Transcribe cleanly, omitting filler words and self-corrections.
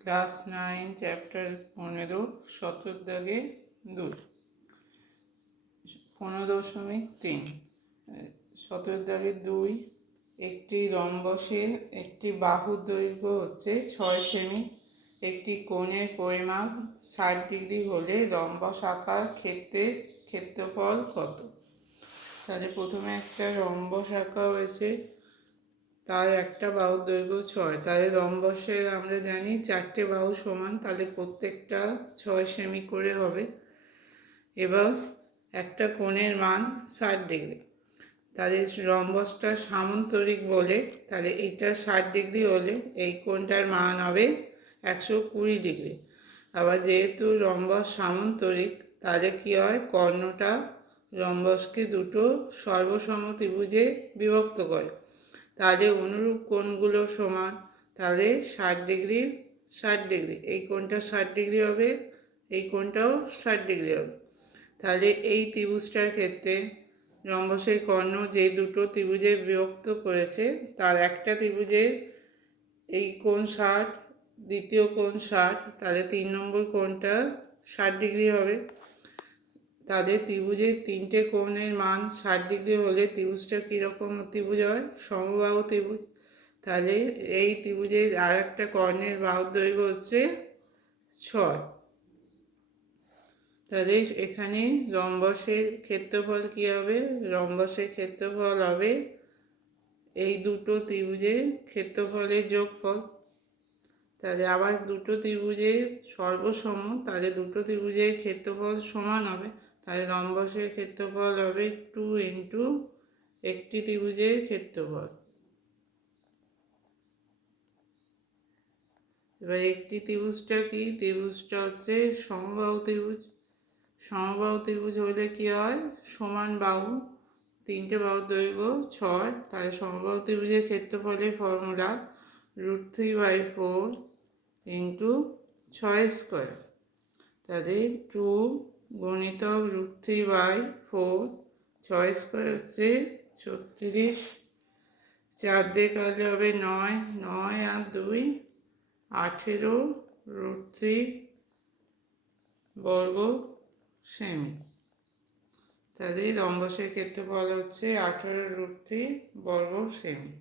Class 9 chapter 15 শতক দাগে 2 15.3 শতক দাগে 2 একটি রম্বসের একটি বাহুর দৈর্ঘ্য হচ্ছে 6 সেমি। একটি কোণের পরিমাপ 60 ডিগ্রি হলে রম্বস আকার ক্ষেত্রের ক্ষেত্রফল কত? তাহলে প্রথমে একটা রম্বস আঁকা হয়েছে, তার একটা বাহুর দৈর্ঘ্য 6, তাহলে রম্বসের আমরা জানি 4টে বাহু সমান, তাহলে প্রত্যেকটা 6 সেমি করে হবে। এবার একটা কোণের মান 60 ডিগ্রি, তাহলে রম্বসটা সামান্তরিক বলে তাহলে এটা 60 ডিগ্রি হলে এই কোণটার মান হবে 120 ডিগ্রি। আবার যেহেতু রম্বস সামান্তরিক তাহলে কী হয়, কর্ণটা রম্বসকে দুটো সর্বসম ত্রিভুজে বিভক্ত করে, তাহলে অনুরূপ কোণগুলো সমান, তাহলে 60 ডিগ্রি 60 ডিগ্রি, এই কোণটা 60 ডিগ্রি হবে, এই কোণটাও 60 ডিগ্রি হবে। তাহলে এই ত্রিভুজটার ক্ষেত্রে রম্বসের কর্ণ যে দুটো ত্রিভুজে বিভক্ত করেছে তার একটা ত্রিভুজে এই কোণ 60, দ্বিতীয় কোণ 60, তাহলে 3 নম্বর কোণটা 60 ডিগ্রি হবে। তাদের ত্রিভুজের 3টে কোণের মান 60 ডিগ্রি হলে ত্রিভুজটা কীরকম ত্রিভুজ হয়? সমবাহু ত্রিভুজ। তাহলে এই ত্রিভুজের আর একটা কর্ণের বাহুর দৈর্ঘ্য হচ্ছে 6। তাহলে এখানে রম্বসের ক্ষেত্রফল কী হবে? রম্বসের ক্ষেত্রফল হবে এই দুটো ত্রিভুজের ক্ষেত্রফলের যোগফল। তাহলে আবার দুটো ত্রিভুজের সর্বসম, তাহলে দুটো ত্রিভুজের ক্ষেত্রফল সমান হবে, তাহলে রম্বসের ক্ষেত্রফল হবে 2 ইন্টু একটি ত্রিভুজের ক্ষেত্রফল। এবার একটি ত্রিভুজটা কি? ত্রিভুজটা হচ্ছে সমবাহু ত্রিভুজ। সমবাহু ত্রিভুজ হলে কি হয়? সমান বাহু, 3টে বাহুর দৈর্ঘ্য 6, তাহলে সমবাহু ত্রিভুজের ক্ষেত্রফলের ফর্মুলা √3/4 ইন্টু 6 স্কোয়ার। তাহলে 2 গুণিতক √3/4, 6 স্কোয়ার হচ্ছে 36, 4 দিয়ে কাটলে হবে 9, 9 আর 2 18 √3 বর্গ সেমি। তাহলে রম্বসের ক্ষেত্রফল হচ্ছে 18 √3 বর্গ সেমি।